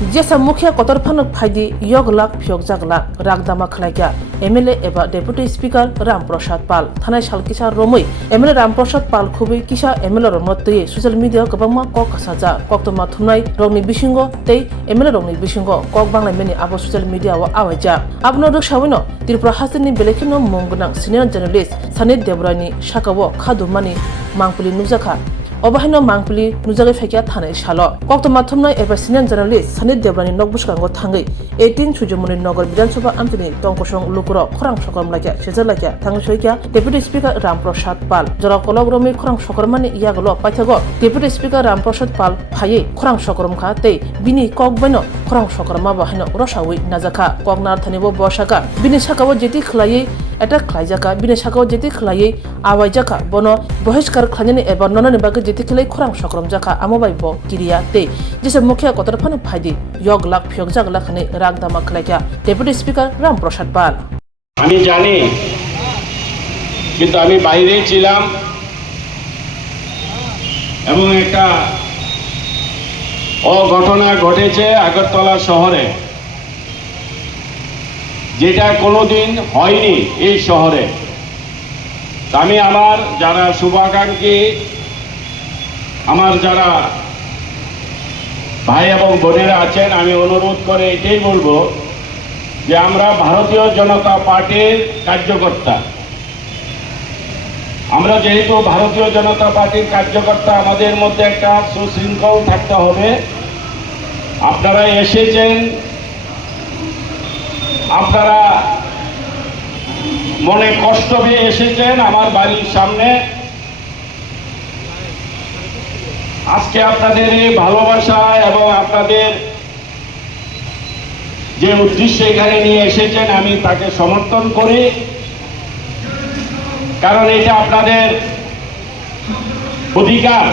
जेसा मुखिया कतरफानक फाइदी यग लाख फियक जाग लाख रागदामा खलाइया एमएलए एबा डेपुटी स्पीकर रामप्रसाद पाल थानाय सालकिसा रोमै एमएलए रामप्रसाद पाल खुबै किसा एमएलए रमतयै सोशल मीडिया गोबांमा कक कासाजा कक्तमा थुमनाय रंनि बिसिंगो तै एमएलए रंनि बिसिंगो कक बांलायमेनि आबो सोशल मीडिया व आवाजा आबनो रक्षावैनो त्रिपुरा हासनि बेलेखिनो मुंगनां सिनियर जर्नलिस्ट सनित देबरायनि साकावो खादुमानि मांपुलि नुजाखा अबाहायनो मांपुलि नुजागै फैकिया थानाय साल कक्तमा थुमनाय एबा सिनियर जर्नलिस्ट सनित देबरायनि नगबुसकांगो थाङै 18 सुजुमुनि नगर विधानसभा आमथिनि टंकसं लुकुरो खरां सकरम लागिया सेजर लागिया थाङै सयकिया डेपुटी स्पीकर रामप्रसाद पाल जरा कलग्रमि खरां सकरमानि इयागलो पाइथागो डेपुटी स्पीकर रामप्रसाद पाल फायै खरां सकरमखा तै बिनि कक बैनो खरां सकरमा बाहायनो रसावै नाजाखा ककनार थानिबो बसाका बिनि साकावो जेति खलायै एटाक खलायजाका बिनि साकावो जेति खलायै आवायजाका बनो बहिष्कार खलायनि एबा नननि बागै जेति खलाय खरां सकरम जाका आमोबायबो किरिया तै जेसे मुखिया कतरफान फाइदि यग लाख फियक जाग लाखनि रागदामा खलायका डेपुटी स्पीकर रामप्रसाद पाल আমি জানি কিন্তু আমি বাইরে ছিলাম এবং একটা অঘটনা ঘটেছে আগরতলা শহরে যেটা কোনোদিন হয়নি এই শহরে আমি আমার যারা শুভাকাঙ্ক্ষী আমার যারা ভাই এবং বোনেরা আছেন আমি অনুরোধ করে এটাই বলবো যে আমরা ভারতীয় জনতা পার্টির কার্যকর্তা আমরা যেহেতু ভারতীয় জনতা পার্টির কার্যকর্তা আমাদের মধ্যে একটা সুশৃঙ্খল থাকতে হবে আপনারা এসেছেন আপনারা মনে কষ্ট পেয়ে এসেছেন আমার বাড়ির সামনে আজকে আপনাদের এই ভালোবাসা এবং আপনাদের যে উদ্দেশ্য এখানে নিয়ে এসেছেন আমি তাকে সমর্থন করি কারণ এটা আপনাদের অধিকার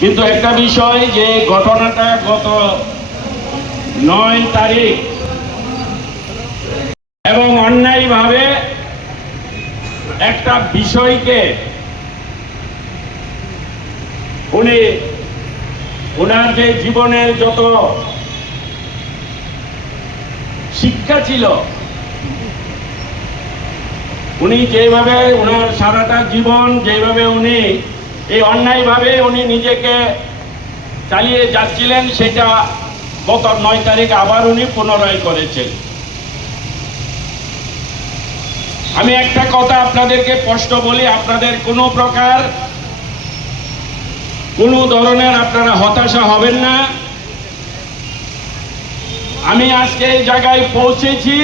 কিন্তু একটা বিষয় যে ঘটনাটা গত 9 তারিখ এবং অন্যায়ভাবে একটা বিষয়কে উনি ওনার যে জীবনের যত শিক্ষা ছিল উনি যেভাবে ওনার সারাটা জীবন যেভাবে উনি এই অন্যায়ভাবে উনি নিজেকে চালিয়ে যাচ্ছিলেন সেটা গত 9 তারিখ আবার উনি পুনরায় করেছেন আমি একটা কথা আপনাদেরকে স্পষ্ট বলি আপনাদের কোনো প্রকার কোনো ধরনের আপনারা হতাশা হবেন না আমি আজকে এই জায়গায় পৌঁছেছি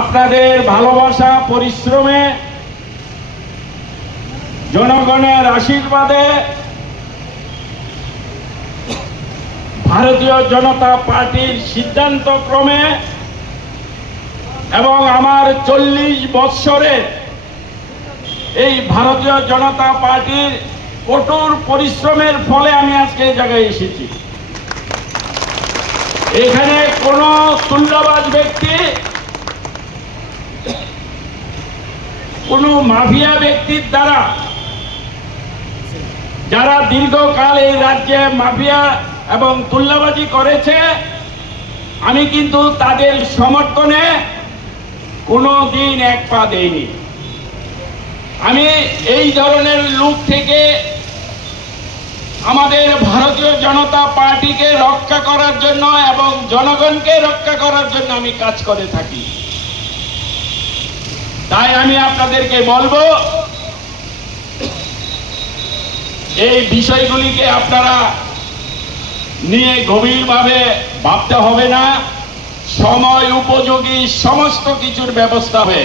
আপনাদের ভালোবাসা পরিশ্রমে জনগণের আশীর্বাদে ভারতীয় জনতা পার্টির সিদ্ধান্ত ক্রমে এবং আমার 40 বৎসরের এই ভারতীয় জনতা পার্টির কঠোর পরিশ্রমের ফলে আমি আজকে এই জায়গায় এসেছি এখানে কোন তুল্যবাজ ব্যক্তি কোন মাফিয়া ব্যক্তির দ্বারা যারা দীর্ঘকাল এই রাজ্যে মাফিয়া এবং তুল্যবাজি করেছে আমি কিন্তু তাদের সমর্থনে কোনোদিন এক পা দেইনি আমি এই ধরনের লোক থেকে আমাদের ভারতীয় জনতা পার্টিকে রক্ষা করার জন্য এবং জনগণকে রক্ষা করার জন্য আমি কাজ করে থাকি তাই আমি আপনাদেরকে বলবো এই বিষয়গুলিকে আপনারা নিয়ে গভীরভাবে ভাবতে হবে না সময় উপযোগী সমস্ত কিছুর ব্যবস্থা হবে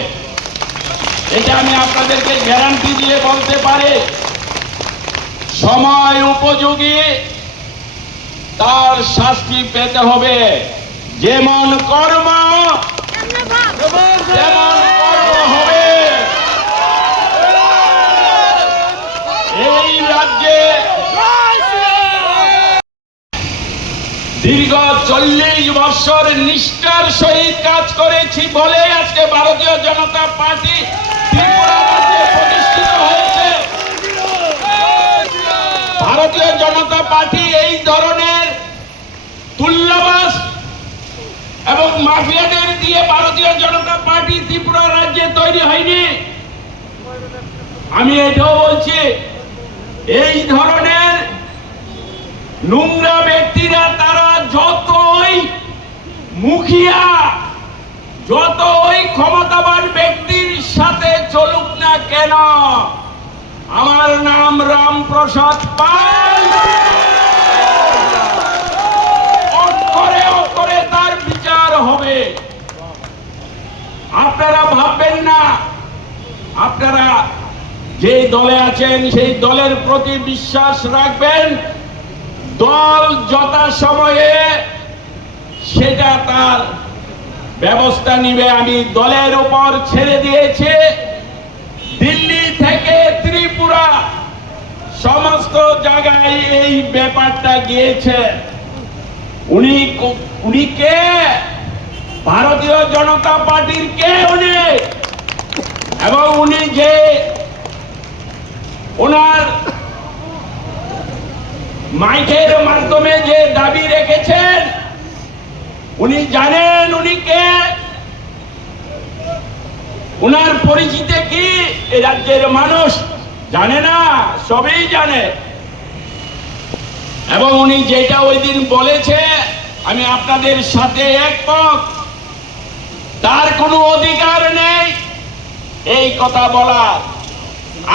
এটা আমি আপনাদেরকে গ্যারান্টি দিয়ে বলতে পারি সময় উপযোগী তার শাস্তি পেতে হবে যেমন কর্ম তেমন কর্ম হবে এই রাজ্যে দীর্ঘ 40 বছর নিষ্ঠার সহিত কাজ করেছি বলে আজকে ভারতীয় জনতা পার্টি ত্রিপুরা রাজ্যে প্রতিষ্ঠিত হয়েছে ভারতীয় জনতা পার্টি এই ধরনের তুল্যবাস এবং মাফিয়াদের দিয়ে ভারতীয় জনতা পার্টি ত্রিপুরা রাজ্যে তৈরি হয়নি। আমি এটাও বলছি, এই ধরনের নোংরা ব্যক্তিরা তারা যতই মুখিয়া, যতই ক্ষমতাবান ব্যক্তির সাথে চলুক না কেন, আমার নাম রামপ্রসাদ পাল, অক্ষরে অক্ষরে তার বিচার হবে। আপনারা ভাববেন না আপনারা যে দলে আছেন সেই দলের প্রতি বিশ্বাস রাখবেন, দল যথাসময়ে সেটা তার ব্যবস্থা নিবে। আমি দলের উপর ছেড়ে দিয়েছি। দিল্লি থেকে ত্রিপুরা সমস্ত জায়গায় এই ব্যাপারটা গিয়েছে। উনি কে? ভারতীয় জনতা পার্টির কে উনি? এবং উনি যে ওনার মাইকের মাধ্যমে যে দাবি রেখেছেন, উনি জানেন উনি কে? উনার পরিচিতি কি এই রাজ্যের মানুষ জানে না? সবই জানে। এবং উনি যেটা ওই দিন বলেছে, আমি আপনাদের সাথে একমত। তার কোনো অধিকার নেই এই কথা বলার।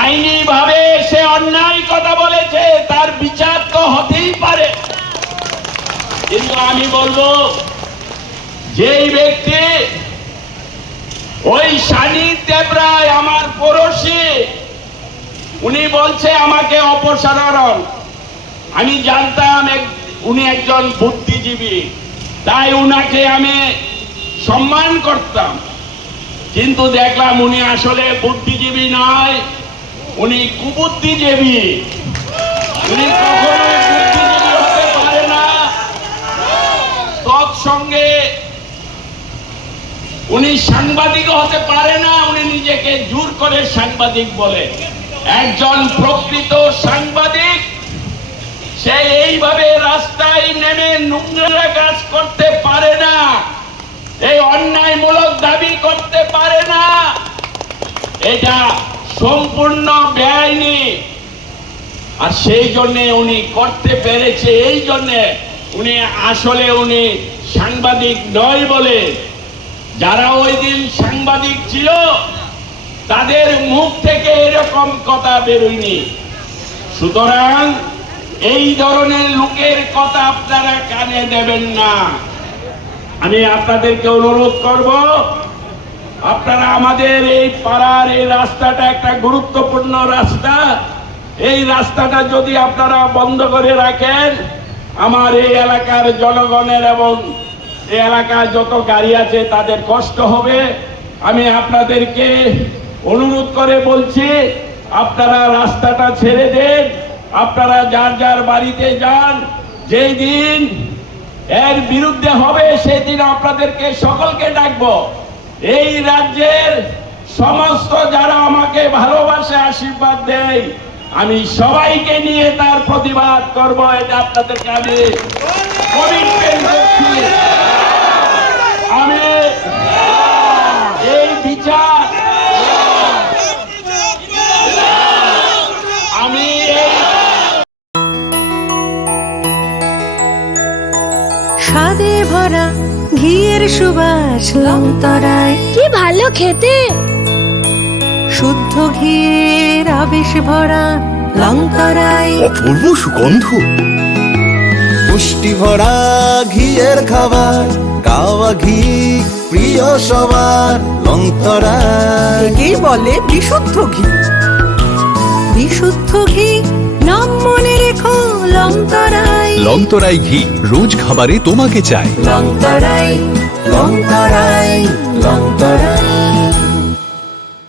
আইনি ভাবে সে অন্যায় কথা বলেছে, তার বিচার তো হতেই পারে। কিন্তু আমি বলবো, যেই ব্যক্তি ওই সানি দেবরায় আমার পড়োশি, উনি বলছে আমাকে অপসারণ। আমি জানতাম উনি একজন বুদ্ধিজীবী, তাই উনাকে আমি সম্মান করতাম। কিন্তু দেখলাম উনি আসলে বুদ্ধিজীবী নয়, উনি কুবুদ্ধিজীবী। উনি কখনো বুদ্ধিজীবী হতে পারে না। তৎসঙ্গে উনি সাংবাদিক হতে পারে না। উনি নিজেকে জোর করে সাংবাদিক বলে। একজন প্রকৃত সাংবাদিক সে এইভাবে রাস্তায় নেমে নোংরা কাজ করতে পারে না, এই অন্যায়মূলক দাবি করতে পারে না। এটা সম্পূর্ণ বেআইনি। আর সেই জন্য উনি করতে পেরেছে। এই জন্য উনি আসলে উনি সাংবাদিক নয় বলে যারা ওই দিন সাংবাদিক ছিল তাদের মুখ থেকে এরকম কথা বেরোয়নি। সুতরাং এই ধরনের লোকের কথা আপনারা কানে দেবেন না। আমি আপনাদেরকে অনুরোধ করব, আপনারা আমাদের এই পাড়ার এই রাস্তাটা একটা গুরুত্বপূর্ণ রাস্তা। এই রাস্তাটা যদি আপনারা বন্ধ করে রাখেন, আমার এই এলাকার জনগণের এবং এই এলাকায় যত গাড়ি আছে তাদের কষ্ট হবে। আমি আপনাদেরকে অনুরোধ করে বলছি, আপনারা রাস্তাটা ছেড়ে দেন, আপনারা যার যার বাড়িতে যান। যেই দিন এর বিরুদ্ধে হবে সেদিন আপনাদেরকে সকলকে ডাকবো। এই রাজ্যের সমস্ত যারা আমাকে ভালোবাসে, আশীর্বাদ দেয়, আমি সবাইকে নিয়ে তার প্রতিবাদ করব। এটা আপনাদেরকে আমি কমিটমেন্ট করছি। আমি এই বিচার আমি স্বাদে ভরা ঘিয়ের সুবাস লংতরায়, কি ভালো খেতে। শুদ্ধ ঘিয়ের আবেশ ভরা লংতরায়, অপূর্ব সুগন্ধ, পুষ্টি ভরা ঘিয়ের খাবার, গাওয়া ঘি প্রিয় সবার লংতরায়। একেই বলে বিশুদ্ধ ঘি। বিশুদ্ধ ঘি নাম মনে রেখো লংতরায়। লংতরাই ঘি রোজ খাবারে তোমাকে চাই। লংতরায়, লংতরায়, লংতরায়।